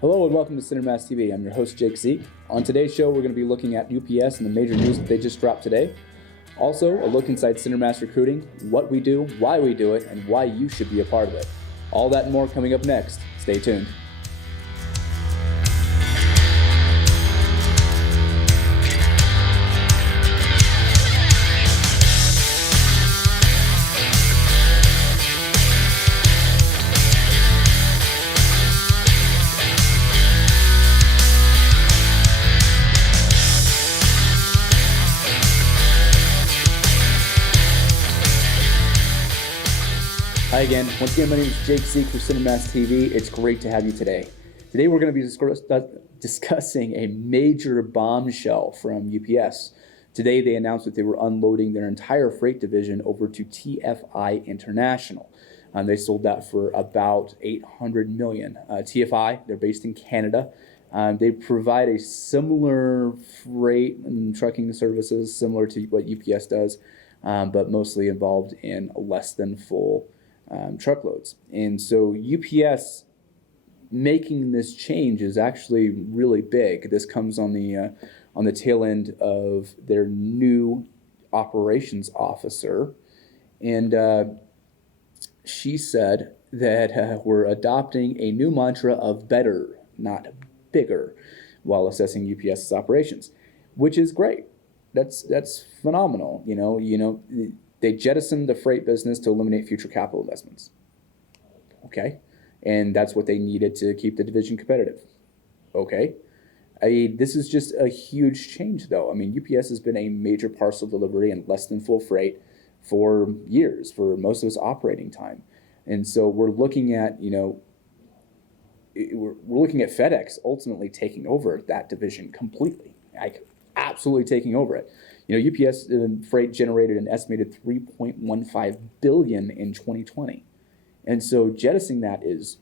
Hello and welcome to CenterMass TV. I'm your host, Jake Z. On today's show, we're going to be looking at UPS and the major news that they just dropped today. Also, a look inside CenterMass Recruiting, what we do, why we do it, and why you should be a part of it. All that and more coming up next. Stay tuned. Hi again. Once again, my name is Jake Z for CenterMass TV. It's great to have you today. Today we're going to be discussing a major bombshell from UPS. Today they announced that they were unloading their entire freight division over to TFI International. They sold that for about $800 million. TFI, they're based in Canada. They provide a similar freight and trucking services, similar to what UPS does, but mostly involved in less than full truckloads. And so UPS making this change is actually really big. This comes on the tail end of their new operations officer, and she said that we're adopting a new mantra of better, not bigger, while assessing UPS's operations, which is great. That's phenomenal. You know. They jettisoned the freight business to eliminate future capital investments. Okay. And that's what they needed to keep the division competitive. Okay. This is just a huge change, though. I mean, UPS has been a major parcel delivery and less than full freight for years, for most of its operating time. And so we're looking at, we're looking at FedEx ultimately taking over that division completely, like absolutely taking over it. UPS freight generated an estimated $3.15 billion in 2020. And so jettisoning that is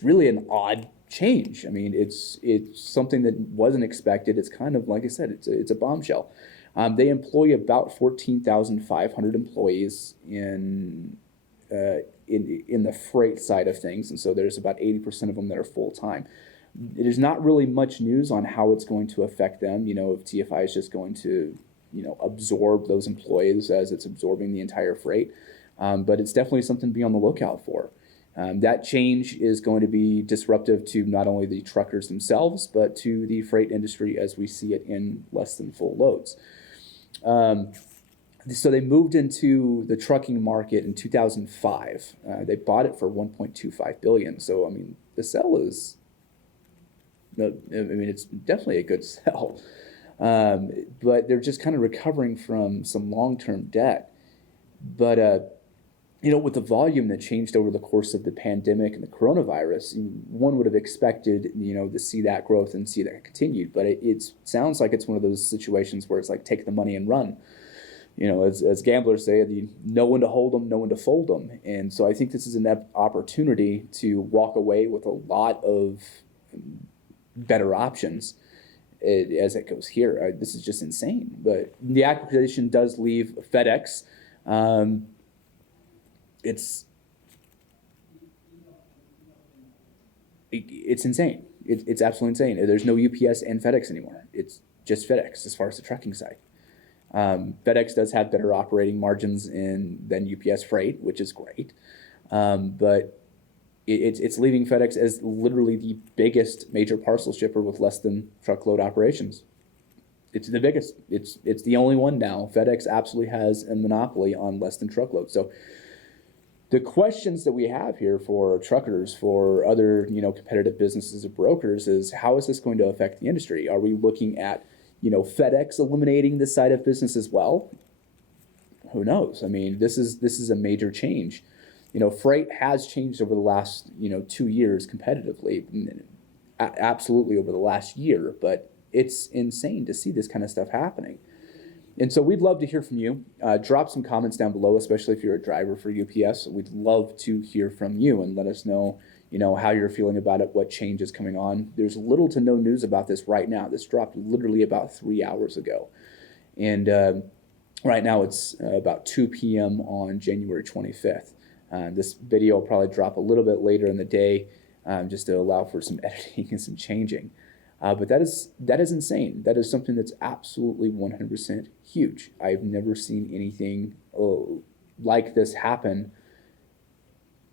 really an odd change. I mean, it's something that wasn't expected. It's kind of, like I said, it's a bombshell. They employ about 14,500 employees in the freight side of things. And so there's about 80% of them that are full-time. There's not really much news on how it's going to affect them. If TFI is just going to, absorb those employees as it's absorbing the entire freight. But it's definitely something to be on the lookout for. That change is going to be disruptive to not only the truckers themselves, but to the freight industry as we see it in less than full loads. So they moved into the trucking market in 2005. They bought it for $1.25 billion. So, I mean, the sell is... it's definitely a good sell, but they're just kind of recovering from some long-term debt. But, with the volume that changed over the course of the pandemic and the coronavirus, one would have expected, to see that growth and see that continued. But it sounds like it's one of those situations where it's like take the money and run. As gamblers say, know when to hold them, know when to fold them. And so I think this is an opportunity to walk away with a lot of better options as it goes here. This is just insane. But the acquisition does leave FedEx. It's insane. It's absolutely insane. There's no UPS and FedEx anymore. It's just FedEx as far as the trucking side. FedEx does have better operating margins than UPS Freight, which is great. But it's leaving FedEx as literally the biggest major parcel shipper with less than truckload operations. It's the biggest. It's the only one now. FedEx absolutely has a monopoly on less than truckload. So the questions that we have here for truckers, for other competitive businesses or brokers, is how is this going to affect the industry? Are we looking at FedEx eliminating this side of business as well? Who knows? I mean, this is a major change. Freight has changed over the last, 2 years competitively, absolutely over the last year, but it's insane to see this kind of stuff happening. And so we'd love to hear from you. Drop some comments down below, especially if you're a driver for UPS. We'd love to hear from you and let us know, how you're feeling about it, what change is coming on. There's little to no news about this right now. This dropped literally about 3 hours ago. And right now it's about 2 p.m. on January 25th. This video will probably drop a little bit later in the day. just to allow for some editing and some changing. But that is insane. That is something that's absolutely 100% huge. I've never seen anything like this happen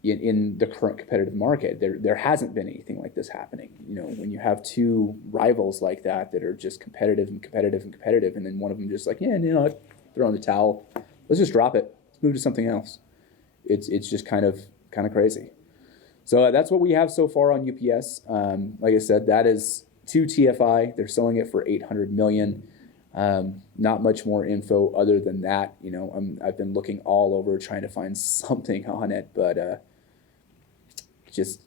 in the current competitive market. There hasn't been anything like this happening. When you have two rivals like that are just competitive, and then one of them just like, throw in the towel. Let's just drop it. Let's move to something else. It's just kind of crazy. So that's what we have so far on UPS. Like I said, that is to TFI. They're selling it for $800 million. Not much more info other than that. I've been looking all over trying to find something on it, but just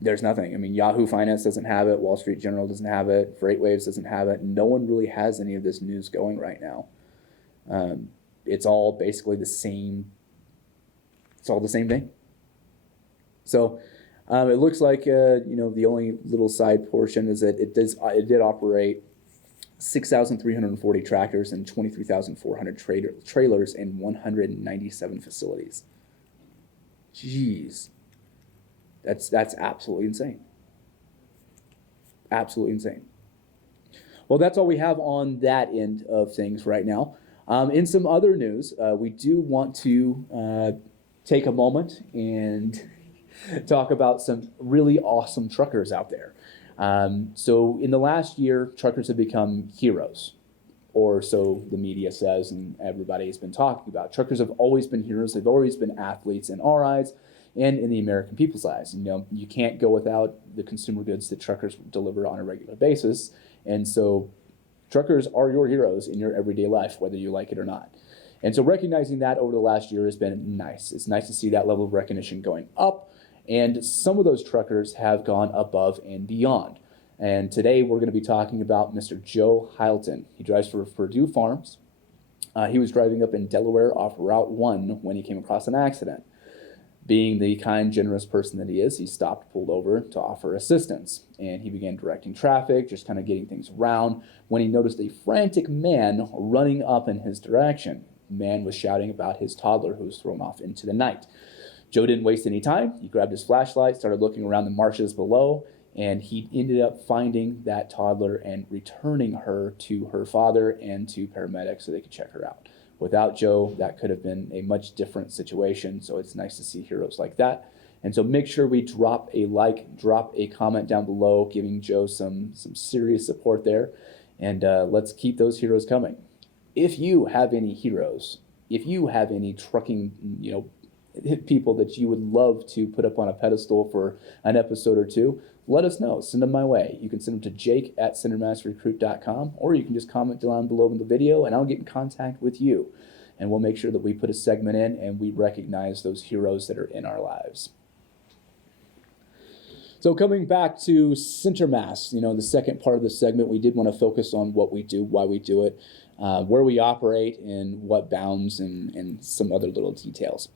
there's nothing. I mean, Yahoo Finance doesn't have it. Wall Street Journal doesn't have it. FreightWaves doesn't have it. No one really has any of this news going right now. It's all basically the same. It's all the same thing. So it looks like the only little side portion is that it did operate 6,340 tractors and 23,400 trailers in 197 facilities. Jeez, that's absolutely insane. Absolutely insane. Well, that's all we have on that end of things right now. In some other news, we do want to take a moment and talk about some really awesome truckers out there. So in the last year, truckers have become heroes, or so the media says, and everybody has been talking about. Truckers have always been heroes. They've always been athletes in our eyes and in the American people's eyes. You can't go without the consumer goods that truckers deliver on a regular basis. And so truckers are your heroes in your everyday life, whether you like it or not. And so recognizing that over the last year has been nice. It's nice to see that level of recognition going up. And some of those truckers have gone above and beyond. And today we're going to be talking about Mr. Joe Hylton. He drives for Purdue Farms. He was driving up in Delaware off Route 1 when he came across an accident. Being the kind, generous person that he is, he stopped, pulled over to offer assistance. And he began directing traffic, just kind of getting things around, when he noticed a frantic man running up in his direction. The man was shouting about his toddler who was thrown off into the night. Joe didn't waste any time. He grabbed his flashlight, started looking around the marshes below, and he ended up finding that toddler and returning her to her father and to paramedics so they could check her out. Without Joe, that could have been a much different situation, so it's nice to see heroes like that. And so make sure we drop a like, drop a comment down below, giving Joe some serious support there, and let's keep those heroes coming. If you have any heroes, if you have any trucking, people that you would love to put up on a pedestal for an episode or two, let us know. Send them my way. You can send them to jake@CenterMassRecruit.com, or you can just comment down below in the video, and I'll get in contact with you. And we'll make sure that we put a segment in and we recognize those heroes that are in our lives. So coming back to CenterMass, the second part of the segment, we did want to focus on what we do, why we do it, where we operate, and what bounds, and some other little details.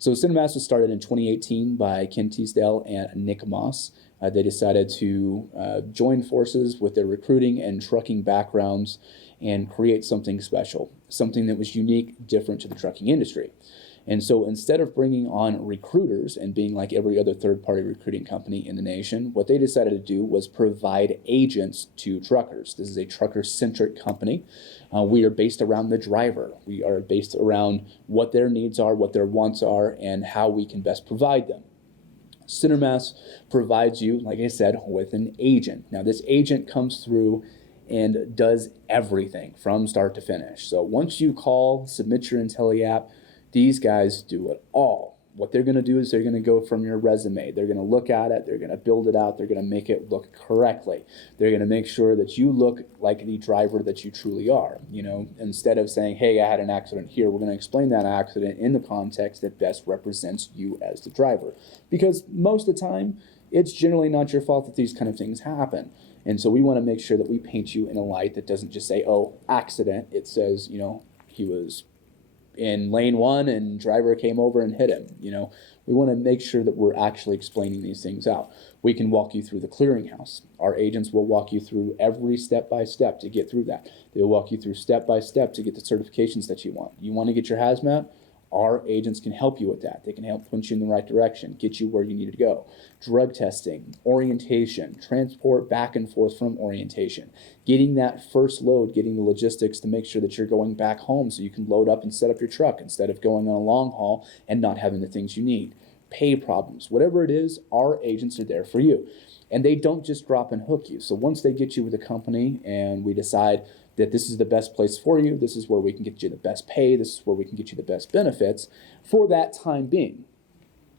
So CenterMass was started in 2018 by Ken Teasdale and Nick Moss. They decided to join forces with their recruiting and trucking backgrounds and create something special, something that was unique, different to the trucking industry. And so instead of bringing on recruiters and being like every other third-party recruiting company in the nation, what they decided to do was provide agents to truckers. This is a trucker-centric company. We are based around the driver. We are based around what their needs are, what their wants are, and how we can best provide them. CenterMass provides you, like I said, with an agent. Now, this agent comes through and does everything from start to finish. So once you call, submit your Intelliapp, these guys do it all. What they're going to do is they're going to go from your resume. They're going to look at it. They're going to build it out. They're going to make it look correctly. They're going to make sure that you look like the driver that you truly are. Instead of saying, hey, I had an accident here, we're going to explain that accident in the context that best represents you as the driver. Because most of the time, it's generally not your fault that these kind of things happen. And so we want to make sure that we paint you in a light that doesn't just say, oh, accident. It says, he was in lane 1 and driver came over and hit him. We want to make sure that we're actually explaining these things out. We can walk you through the clearinghouse. Our agents will walk you through every step by step to get through that. They'll walk you through step by step to get the certifications that you want. You want to get your hazmat? Our agents can help you with that. They can help point you in the right direction, get you where you need to go. Drug testing, orientation, transport back and forth from orientation, getting that first load, getting the logistics to make sure that you're going back home so you can load up and set up your truck instead of going on a long haul and not having the things you need. Pay problems, whatever it is, our agents are there for you. And they don't just drop and hook you. So once they get you with a company and we decide that this is the best place for you, this is where we can get you the best pay, this is where we can get you the best benefits, for that time being,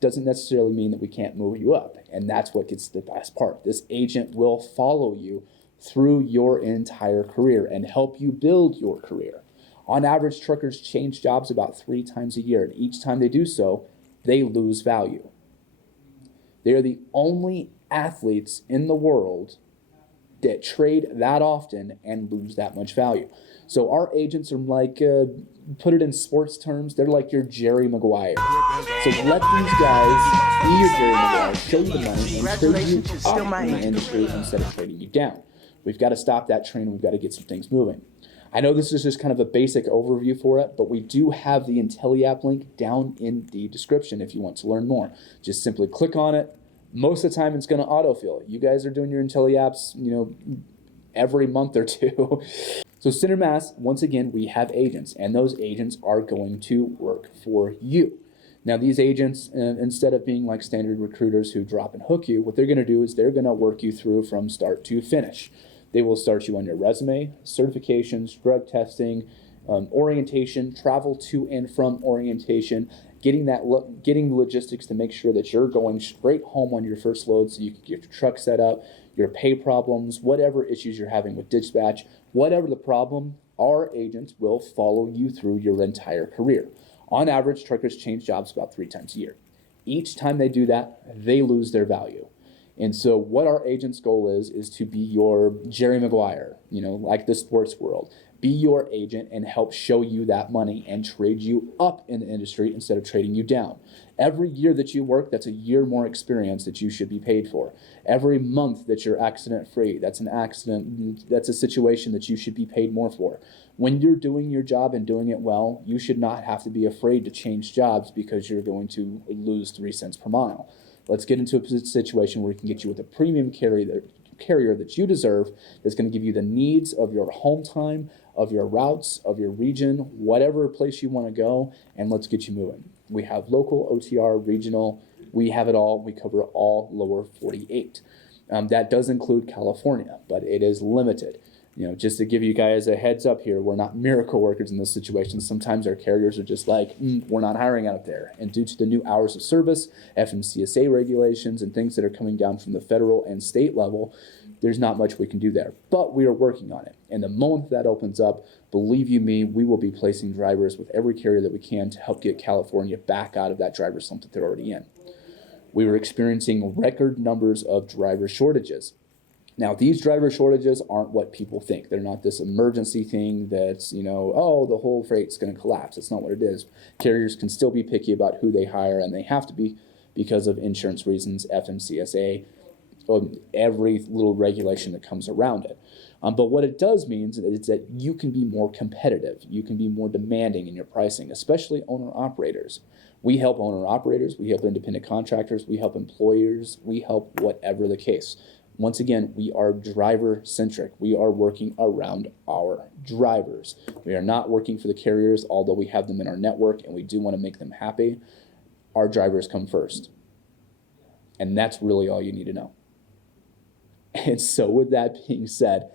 doesn't necessarily mean that we can't move you up. And that's what gets the best part. This agent will follow you through your entire career and help you build your career. On average, truckers change jobs about 3 times a year, and each time they do so, they lose value. They are the only athletes in the world that trade that often and lose that much value. So our agents are like, put it in sports terms, they're like your Jerry Maguire. So let these guys be your Jerry Maguire, show you the money, and trade you up in the industry instead of trading you down. We've got to stop that train. We've got to get some things moving. I know this is just kind of a basic overview for it, but we do have the Intelliapp link down in the description if you want to learn more. Just simply click on it. Most of the time, it's going to autofill. You guys are doing your Intelliapps, every month or two. So CenterMass, once again, we have agents, and those agents are going to work for you. Now, these agents, instead of being like standard recruiters who drop and hook you, what they're going to do is they're going to work you through from start to finish. They will start you on your resume, certifications, drug testing, orientation, travel to and from orientation, getting the logistics to make sure that you're going straight home on your first load so you can get your truck set up, your pay problems, whatever issues you're having with dispatch, whatever the problem, our agents will follow you through your entire career. On average, truckers change jobs about 3 times a year. Each time they do that, they lose their value. And so what our agent's goal is to be your Jerry Maguire, like the sports world. Be your agent and help show you that money and trade you up in the industry instead of trading you down. Every year that you work, that's a year more experience that you should be paid for. Every month that you're accident-free, that's a situation that you should be paid more for. When you're doing your job and doing it well, you should not have to be afraid to change jobs because you're going to lose 3 cents per mile. Let's get into a situation where we can get you with a premium carrier that you deserve, that's going to give you the needs of your home time, of your routes, of your region, whatever place you want to go, and let's get you moving. We have local, OTR, regional, we have it all. We cover all lower 48. That does include California, but it is limited. Just to give you guys a heads up here, we're not miracle workers in this situation. Sometimes our carriers are just like, we're not hiring out there. And due to the new hours of service, FMCSA regulations, and things that are coming down from the federal and state level, there's not much we can do there. But we are working on it. And the moment that opens up, believe you me, we will be placing drivers with every carrier that we can to help get California back out of that driver slump that they're already in. We were experiencing record numbers of driver shortages. Now, these driver shortages aren't what people think. They're not this emergency thing that's, the whole freight's going to collapse. That's not what it is. Carriers can still be picky about who they hire, and they have to be because of insurance reasons, FMCSA, every little regulation that comes around it. But what it does mean is that you can be more competitive. You can be more demanding in your pricing, especially owner-operators. We help owner-operators. We help independent contractors. We help employers. We help whatever the case. Once again, we are driver-centric. We are working around our drivers. We are not working for the carriers, although we have them in our network and we do want to make them happy. Our drivers come first. And that's really all you need to know. And so with that being said,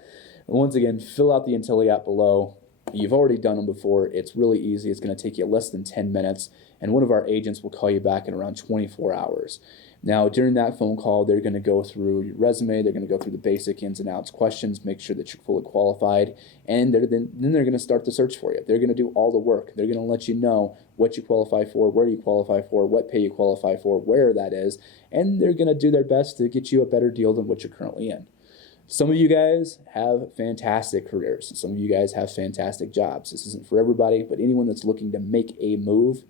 once again, fill out the Intelliapp below. You've already done them before. It's really easy. It's going to take you less than 10 minutes. And one of our agents will call you back in around 24 hours. Now, during that phone call, they're going to go through your resume. They're going to go through the basic ins and outs questions, make sure that you're fully qualified, and then they're going to start the search for you. They're going to do all the work. They're going to let you know what you qualify for, where you qualify for, what pay you qualify for, where that is, and they're going to do their best to get you a better deal than what you're currently in. Some of you guys have fantastic careers. Some of you guys have fantastic jobs. This isn't for everybody, but anyone that's looking to make a move,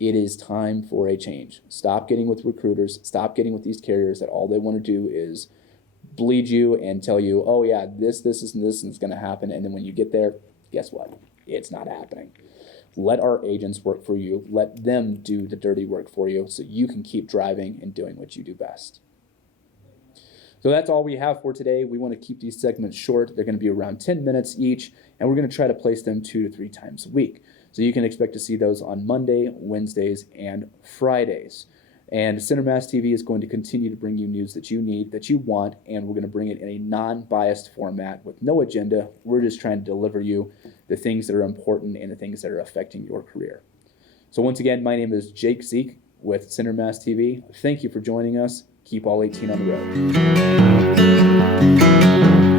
it is time for a change. Stop getting with recruiters. Stop getting with these carriers that all they want to do is bleed you and tell you, oh yeah, this is going to happen. And then when you get there, guess what? It's not happening. Let our agents work for you. Let them do the dirty work for you so you can keep driving and doing what you do best. So that's all we have for today. We want to keep these segments short. They're going to be around 10 minutes each, and we're going to try to place them 2 to 3 times a week. So you can expect to see those on Monday, Wednesdays, and Fridays. And CenterMass TV is going to continue to bring you news that you need, that you want, and we're going to bring it in a non-biased format with no agenda. We're just trying to deliver you the things that are important and the things that are affecting your career. So once again, my name is Jake Zeke with CenterMass TV. Thank you for joining us. Keep all 18 on the road.